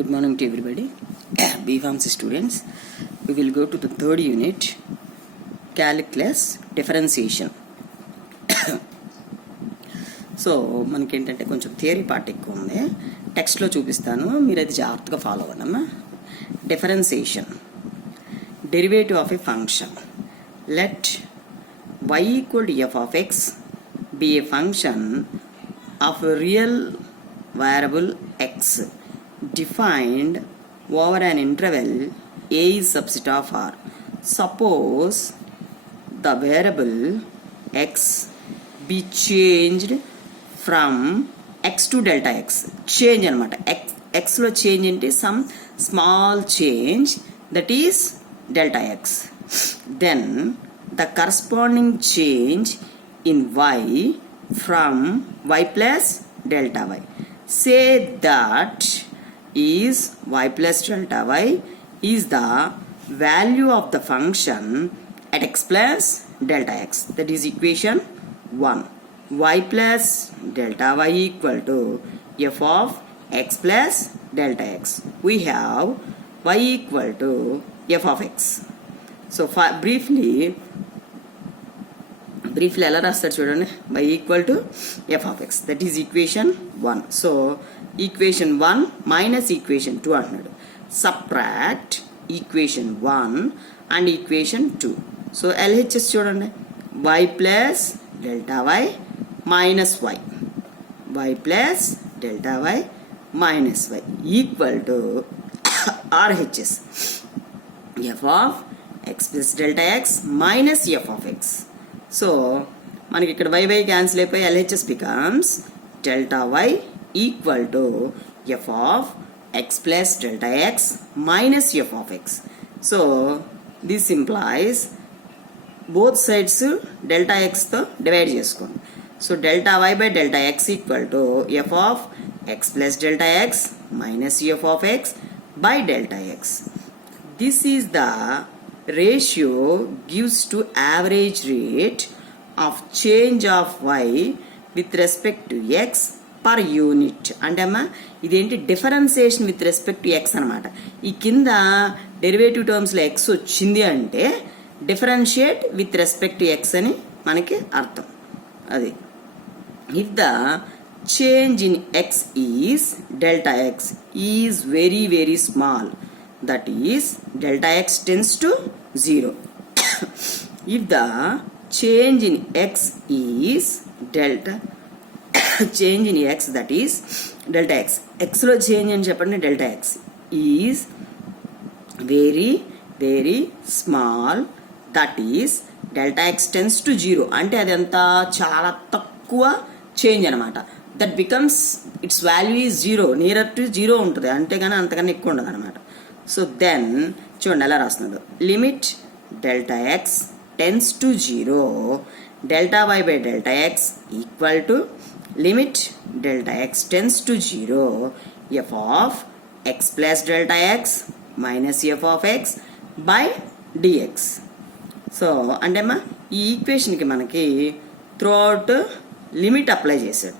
Good morning to everybody. B.Pharmacy students, we will go to the third unit, calculus differentiation. So మనకి ఏంటంటే కొంచెం theory part ఎక్కువ ఉంది, టెక్స్ట్లో చూపిస్తాను, మీరు అది జాగ్రత్తగా ఫాలో అవ్వండి. Differentiation, derivative of A function. Let y equal to f of x be a function of a real variable x defined over an interval a is subset of r. Suppose the variable x be changed from x to delta x. Change anamata, x lo change into some small change, that is delta x. Then the corresponding change in y from y plus delta y. Say that is y plus delta y is the value of the function at x plus delta x. That is equation 1. Y plus delta y equal to f of x plus delta x. We have y equal to f of x. So briefly ఎలా రాస్తారు చూడండి, y equal to f of x, that is equation 1. So equation 1 minus equation 2 అంటున్నాడు. Subtract equation 1 and equation 2. So LHS చూడండి, y plus delta y minus y, y plus delta y minus y equal to RHS, f of x plus delta x minus f of x. So మనకి ఇక్కడ y cancel అయిపోయి LHS becomes delta y equal to f of x plus delta x minus f of x. So this implies both sides delta xతో divide చేసుకోండి. So delta y by delta x equal to f of x plus delta x minus f of x by delta x. This is the ratio gives to average rate of change of y with respect to x per unit. అంటే అమ్మా ఇదేంటి, differentiation with respect to X అనమాట. ఈ కింద డెరివేటివ్ టర్మ్స్లో ఎక్స్ వచ్చింది అంటే differentiate with respect to x అని మనకి అర్థం. అది if the change in X is delta X is very very small, that is delta x tends to 0. If the change in x is delta change in x, that is delta x, x lo change అని చెప్పండి, delta x is very very small, that is delta x tends to 0. అంటే అది ఎంత చాలా తక్కువ చేంజ్ అనమాట. That becomes it's value is 0, near to 0 ఉంటుంది, అంతేగాని అంతకన్నా ఎక్కువ ఉండదు అనమాట. సో దెన్ చూడండి ఎలా రాస్తున్నాడు, limit delta x tends to 0 delta y by delta x equal to limit delta x tends to 0 f of x plus delta x minus f of x by dx. So అంటే అమ్మా ఈ ఈక్వేషన్కి మనకి throughout limit apply చేశాడు.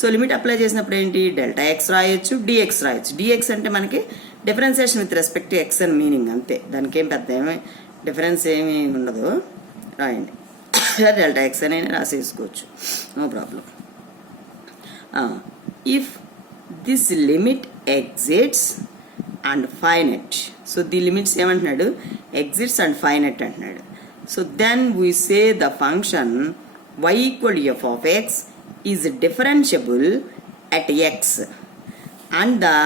So limit apply చేసినప్పుడు ఏంటి, delta x రాయొచ్చు, dx రాయొచ్చు. డిఎక్స్ అంటే మనకి differentiation with respect to x అని మీనింగ్, అంతే, దానికి ఏం పెద్ద ఏమి డిఫరెన్స్ ఏమీ ఉండదు, రాయండి. డెల్టా ఎక్స్ అని రాసేసుకోవచ్చు, no problem. If this limit exists and finite, so the limits ఏమంటున్నాడు, ఎగ్జిట్స్ అండ్ ఫైనెట్ అంటున్నాడు. So then we say the function y equal to f of x is differentiable at x and the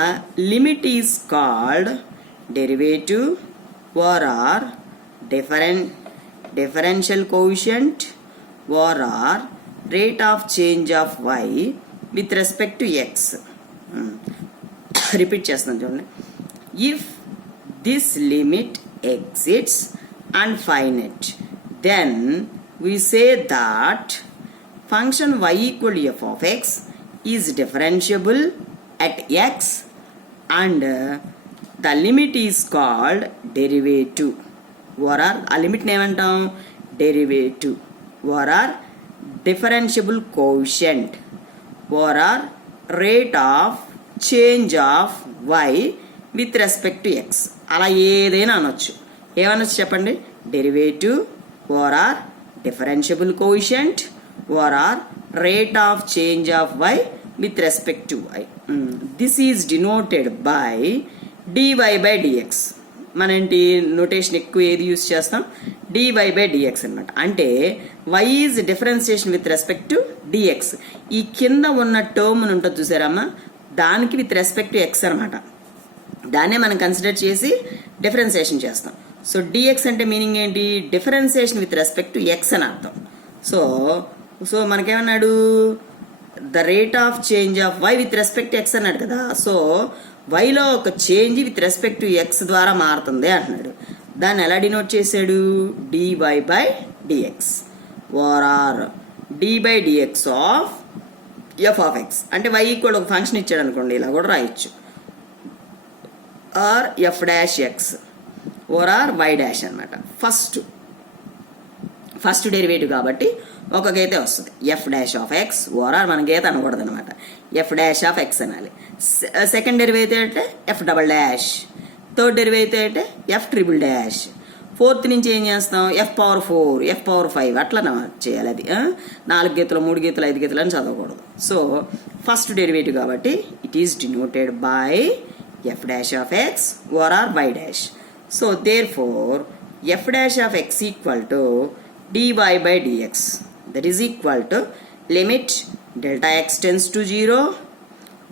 limit is called derivative or differential coefficient or rate of change of y with respect to x. Repeat చేస్తున్నాను చూడండి. If this limit exists and finite, then we say that function y equal to f of x is differentiable at x and the limit is called derivative or ఆ limit ఏమంటాం, derivative or differentiable coefficient or rate of change of y with respect to x. అలా ఏదైనా అనొచ్చు. ఏమనొచ్చు చెప్పండి? Derivative or or differentiable coefficient or or rate of change of y with respect to y. This is denoted by dy by dx. మన ఏంటి నోటేషన్ ఎక్కువ ఏది యూజ్ చేస్తాం? డివై బై డిఎక్స్ అనమాట. అంటే y is differentiation with respect to dx. ఈ కింద ఉన్న టర్మ్ ఉంటుంది చూసారమ్మా, దానికి విత్ రెస్పెక్ట్ టు ఎక్స్ అనమాట. దాన్నే మనం కన్సిడర్ చేసి డిఫరెన్సియేషన్ చేస్తాం. సో డిఎక్స్ అంటే మీనింగ్ ఏంటి? Differentiation with respect to x అని అర్థం. సో మనకేమన్నాడు? The rate of change of y with respect to x అన్నాడు కదా. సో వైలో ఒక change with respect to x ద్వారా మారుతుంది అంటున్నాడు. దాన్ని ఎలా డినోట్ చేశాడు? D y by d x or or d by d x of f of x. అంటే వై ఈక్వల్ ఒక ఫంక్షన్ ఇచ్చాడు అనుకోండి, ఇలా కూడా రాయొచ్చు. Or f dash X or or y dash అనమాట. ఫస్ట్ డెరివేటివ్ కాబట్టి ఒక గీతే వస్తుంది. F dash of x or or మన గీత అనకూడదు అనమాట, ఎఫ్ డాష్ ఆఫ్ ఎక్స్ అనాలి. సెకండ్ డెరివేటివ్ అంటే f double dash. Third derivative అంటే ఎఫ్ ట్రిపుల్ డాష్. ఫోర్త్ నుంచి ఏం చేస్తాం? ఎఫ్ పవర్ 4, ఎఫ్ పవర్ 5 అట్లా చేయాలి. అది 4 గీతలు 3 గీతలు 5 గీతలు అని చదవకూడదు. సో ఫస్ట్ డెరివేటివ్ కాబట్టి it is denoted by f dash of x or or y dash. So therefore f dash of x equal to dy by dx, that is equal to limit delta x tends to 0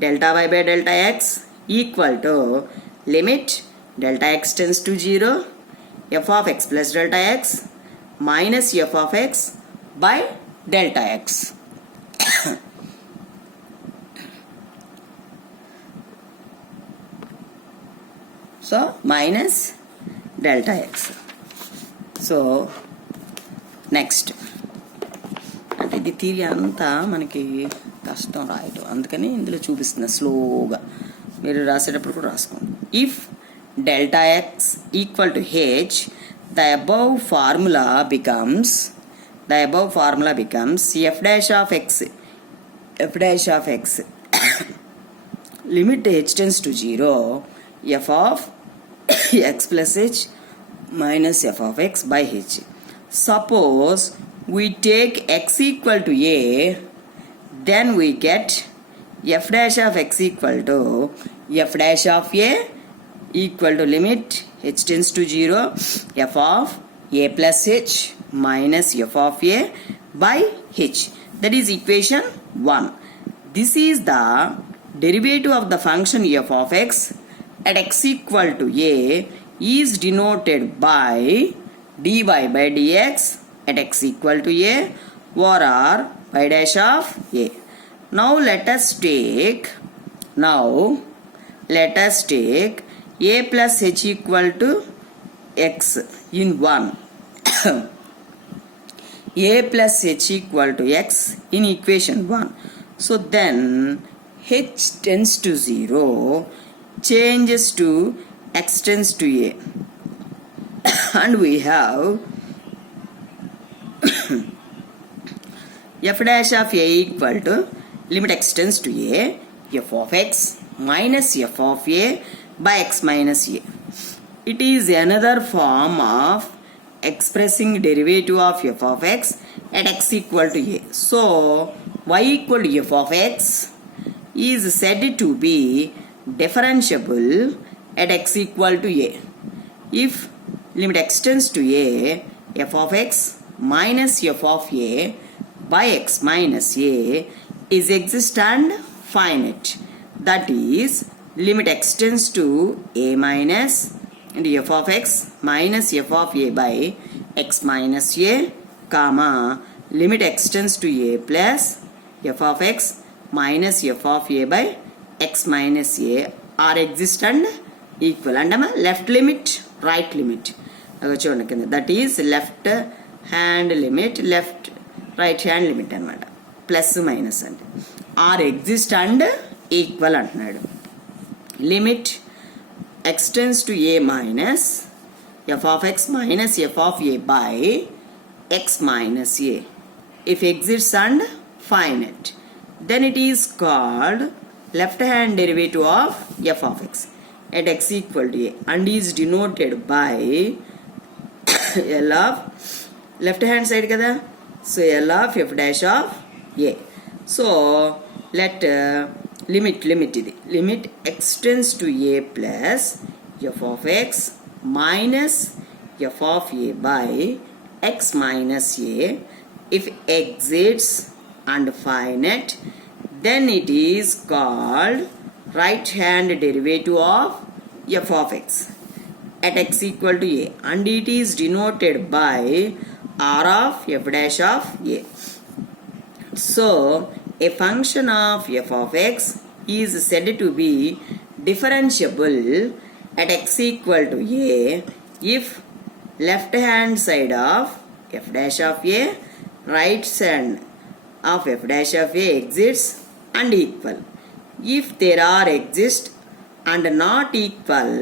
delta y by delta x equal to limit delta x tends to 0 f of x plus delta x minus f of x by delta x. So minus delta x. So next అంటే ఇది థియరీ అంతా మనకి కష్టం రాయటం, అందుకని ఇందులో చూపిస్తున్నా స్లోగా. మీరు రాసేటప్పుడు కూడా రాసుకోండి. If delta x equal to H, the above formula becomes F dash of X limit H tense to 0 f of x plus H minus f of x by H. Suppose we take x equal to a, then we get f dash of x equal to f dash of a equal to limit h tends to 0 f of a plus h minus f of a by h. That is equation 1. This is the derivative of the function f of x at x equal to a is denoted by dy by dx at x equal to a or r y dash of a. Now let us take a plus h equal to x in 1 a plus h equal to x in equation 1. So then h tends to 0 changes to x tends to a and we have f dash of a equal to limit x tends to a f of x minus f of a by x minus a. It is another form of expressing derivative of f of x at x equal to a. So y equal to f of x is said to be differentiable at x equal to a. If limit x tends to a, f of x minus f of a by x minus a is exist and finite. That is limit x tends to a minus and f of x minus f of a by x minus a, comma limit x tends to a plus f of x minus f of a by x minus a are exist and equal. And left limit, right limit. చూడండి కింద, that is left hand limit, right hand limit అనమాట. Plus minus అంటే are exist and equal అంటున్నాడు. Limit x tends to a minus f of x minus f of a by x minus a if exist and finite, then it is called left hand derivative of f of x. at x equal to a and is denoted by L of left hand side kada, so L of f dash of a. So let limit x tends to a plus f of x minus f of a by x minus a. If exits and finite, then it is called right hand derivative of f of x at x equal to a and it is denoted by r of f dash of a. So a function of f of x is said to be differentiable at x equal to a if left hand side of f dash of a, right hand of f dash of a exists and equal. If there are exist and not equal,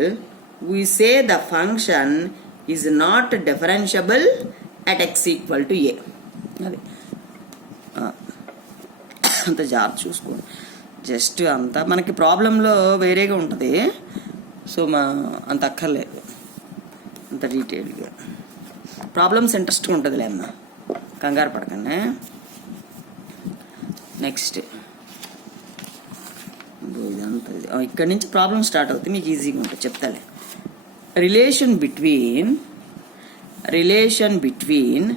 we say the function is not differentiable at x equal to a. అంత జాగ్రత్త చూసుకోండి, జస్ట్ అంతా మనకి ప్రాబ్లంలో వేరేగా ఉంటుంది, సో అంత అక్కర్లేదు అంత డీటెయిల్గా. ప్రాబ్లమ్స్ ఇంట్రెస్ట్గా ఉంటుందిలే అన్న, కంగారు పడకండి. నెక్స్ట్ ఇదంతా ఇక్కడి నుంచి ప్రాబ్లం స్టార్ట్ అవుతుంది, మీకు ఈజీగా ఉంటుంది, చెప్తాలే. Relation between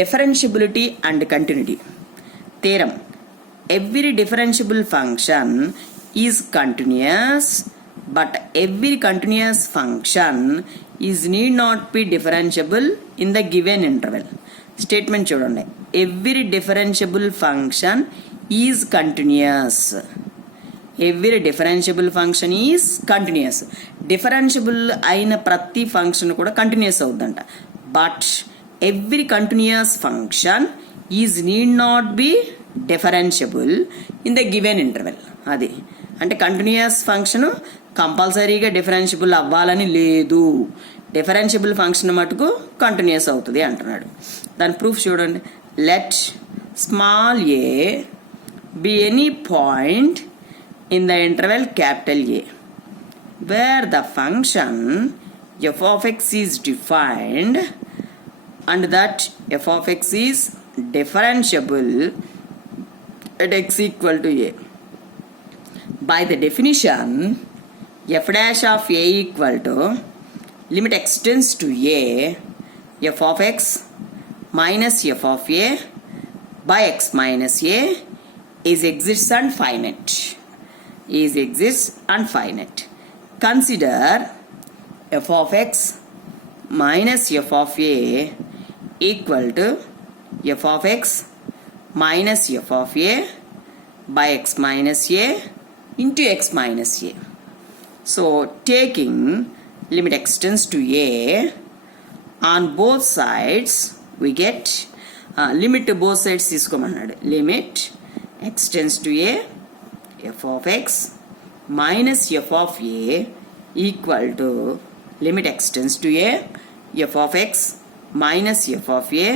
differentiability and continuity theorem. Every differentiable function is continuous, but every continuous function is need not be differentiable in the given interval. Statement చూడండి, every differentiable function is continuous. Every differentiable function is continuous. Differentiable అయిన ప్రతి ఫంక్షన్ కూడా కంటిన్యూస్ అవుతుందంట, but every continuous function is need not be differentiable in the given interval. అది అంటే continuous function కంపల్సరీగా డిఫరెన్షియబుల్ అవ్వాలని లేదు, డిఫరెన్షియబుల్ ఫంక్షన్ మటుకు కంటిన్యూస్ అవుతుంది అంటున్నాడు. దాని ప్రూఫ్ చూడండి. Let small A be any point in the interval capital A wear the function f of x is defined and that f of x is differentiable at x equal to a. By the definition, f dash of a equal to limit x tends to a f of x minus f of a by x minus a is exists and finite. Consider f of x minus f of a equal to f of x minus f of a by x minus a into x minus a. So taking limit x tends to a on both sides, we get limit to both sides తీసుకోమన్నాడు. limit x tends to a f of x minus f of a equal to limit x tends to a f of x minus f of a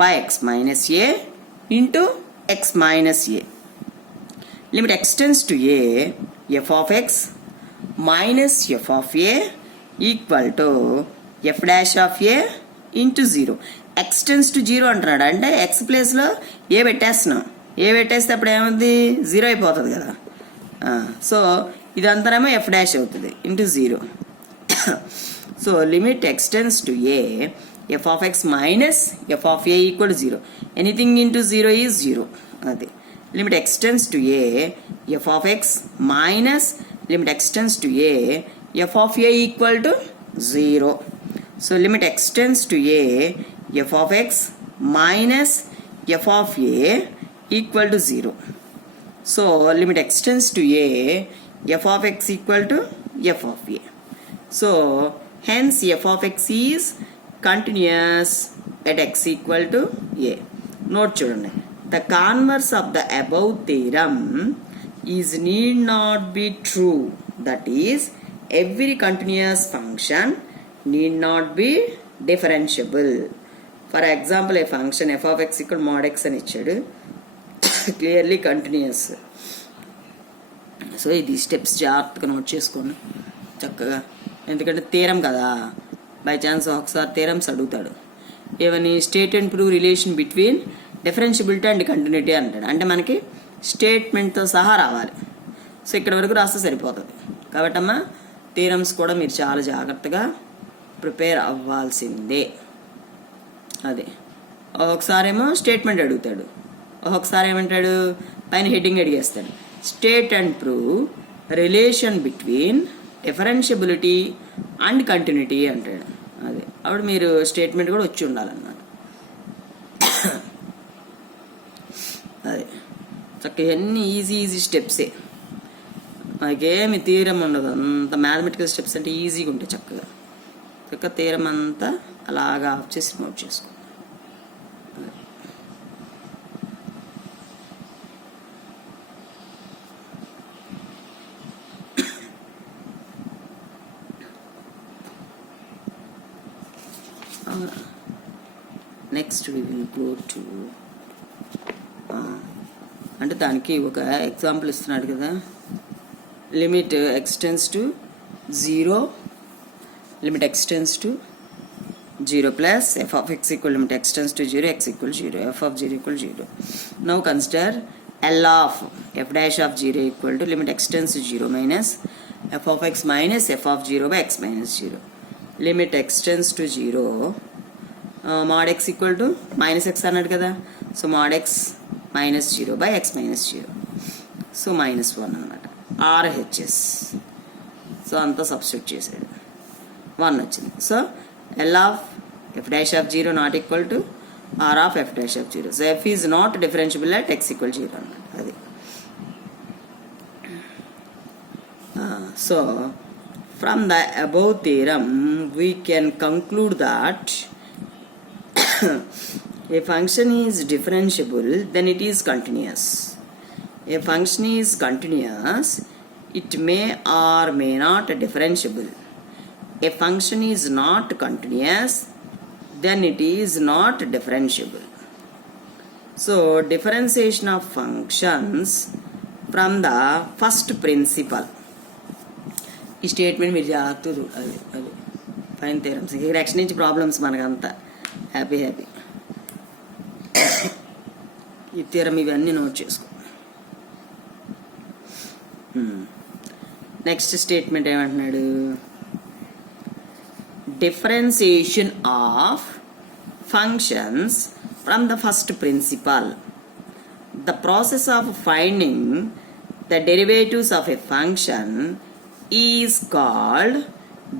by x minus a into x minus a. Limit x tends to a f of x minus f of a equal to f dash of a into 0. x tends to 0 అంటున్నాడు, అంటే x ప్లేస్లో ఏ పెట్టేస్తున్నాం, ఏ పెట్టేస్తే అప్పుడు ఏముంది 0 అయిపోతుంది కదా. సో ఇదంతానేమో f dash అవుతుంది ఇంటూ 0. So limit x tends to a f of x minus f of a equal to 0. Anything into 0 is 0. అది limit x tends to a f of x minus limit x tends to a f of a equal to 0. So limit x tends to a f of x minus f of a equal to 0. So limit x tends to a f of x equal to f of a. So hence f of x is continuous at x equal to a. Note చూడండి, the converse of the above theorem is need not be true. That is, every continuous function need not be differentiable. For example, a function f of x equal mod x అని ఇచ్చాడు, clearly continuous. So ఇది స్టెప్స్ జాగ్రత్తగా నోట్ చేసుకోండి, చక్కగా, ఎందుకంటే థీరం కదా, by chance ఒకసారి థీరమ్స్ అడుగుతాడు. ఏమని state and prove relation between differentiability and continuity అంటాడు. అంటే మనకి స్టేట్మెంట్తో సహా రావాలి. సో ఇక్కడ వరకు రాస్తే సరిపోతుంది. కాబట్టి అమ్మ థీరమ్స్ కూడా మీరు చాలా జాగ్రత్తగా ప్రిపేర్ అవ్వాల్సిందే. అదే ఒకసారి ఏమో స్టేట్మెంట్ అడుగుతాడు, ఒక్కొక్కసారి ఏమంటాడు పైన హెడ్డింగ్ అడిగేస్తాడు, state and prove relation between differentiability and continuity అంటాడు. అదే అప్పుడు మీరు స్టేట్మెంట్ కూడా వచ్చి ఉండాలన్నమాట. అదే చక్కగా అన్ని ఈజీ స్టెప్సే, మనకేమి థీరం ఉండదు. అంత మ్యాథమెటికల్ స్టెప్స్ అంటే ఈజీగా ఉంటాయి. చక్కగా థీరం అంతా అలాగా ఆఫ్ చేసి నోట్ చేసుకో. Next we will go to, అంటే దానికి ఒక ఎగ్జాంపుల్ ఇస్తున్నాడు కదా, limit x tends to 0, limit x tends to 0 plus f of x equal limit x tends to 0 x equal 0 f of 0 equal 0. Now consider L of f dash of 0 equal to limit x tends to 0 minus f of x minus f of 0 by x minus 0. Limit x tends to 0 mod x equal to minus X అన్నాడు కదా, so mod x minus 0 by x minus 0, సో -1 అనమాట. RHS, so అంతా సబ్స్టిట్యూట్ చేసాడు, 1 వచ్చింది. So L of f dash of 0 not equal to R of f dash of 0. So F is not differentiable at X equal 0 అనమాట. అది so from the above theorem we can conclude that a function is differentiable then it is continuous. A function is continuous, it may or may not differentiable. A function is not continuous, then it is not differentiable. So differentiation of functions from the first principle. ఈ statement మీరు జాగ్రత్తగా చూడాలి. అది fine theorems. ఇక next నుంచి problems మనకంతా happy. ఈ theorem ఇవన్నీ నోట్ చేసుకో. నెక్స్ట్ స్టేట్మెంట్ ఏమంటున్నాడు, differentiation of functions from the first principle. The process of finding the derivatives of a function is called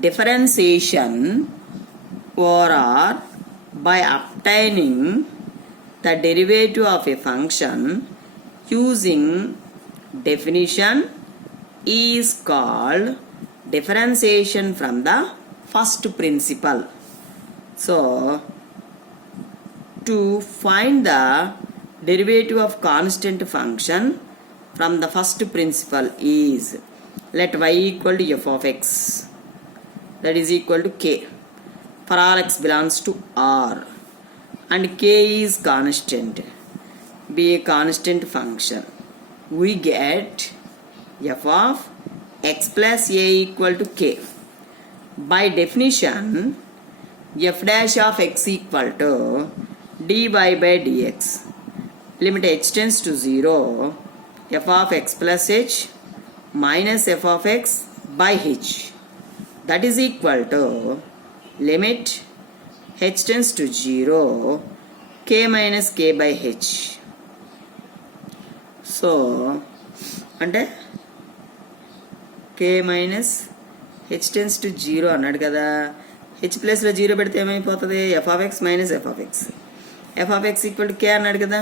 differentiation, or by obtaining the derivative of a function using definition is called differentiation from the first principle. So to find the derivative of constant function from the first principle is, let y equal to f of x, that is equal to k for all x belongs to R, and k is constant, be a constant function. We get f of x plus a equal to k. By definition, f dash of x equal to dy by dx. Limit h tends to 0, f of x plus h minus f of x by h, that is equal to limit h tends to 0, k minus k by h. So అంటే k minus h tends to 0 అన్నాడు కదా, h ప్లస్లో 0 పెడితే ఏమైపోతుంది, f of x minus f of x. f of x equal to k అన్నాడు కదా,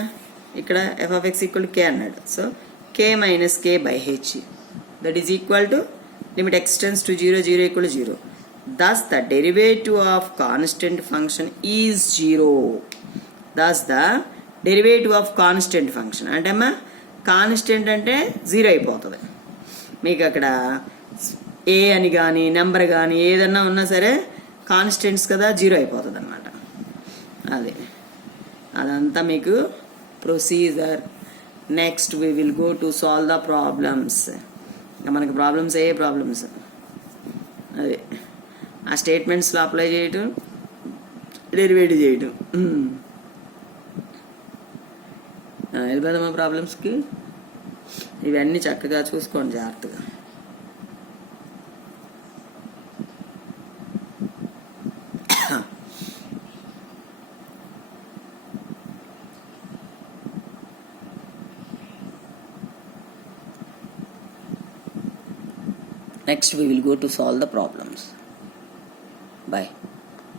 ఇక్కడ f of x equal to k అన్నాడు. So k minus k by h, that is equal to limit x tends to 0, 0 equal to 0. Thus the derivative of constant function is 0. Thus the derivative of constant function అంటే అమ్మా కాన్స్టెంట్ అంటే 0 అయిపోతుంది. మీకు అక్కడ ఏ అని కానీ నెంబర్ కానీ ఏదన్నా ఉన్నా సరే కాన్స్టెంట్స్ కదా, 0 అయిపోతుంది అన్నమాట. అదంతా మీకు procedure. Next we will go to solve the problems. మనకి ప్రాబ్లమ్స్ అదే ఆ స్టేట్మెంట్స్లో అప్లై చేయటం, డెరివేటివ్ చేయటం. వెళ్ళిపోదామా ప్రాబ్లమ్స్కి? ఇవన్నీ చక్కగా చూసుకోండి జాగ్రత్తగా. Next we will go to solve the problems. Bye.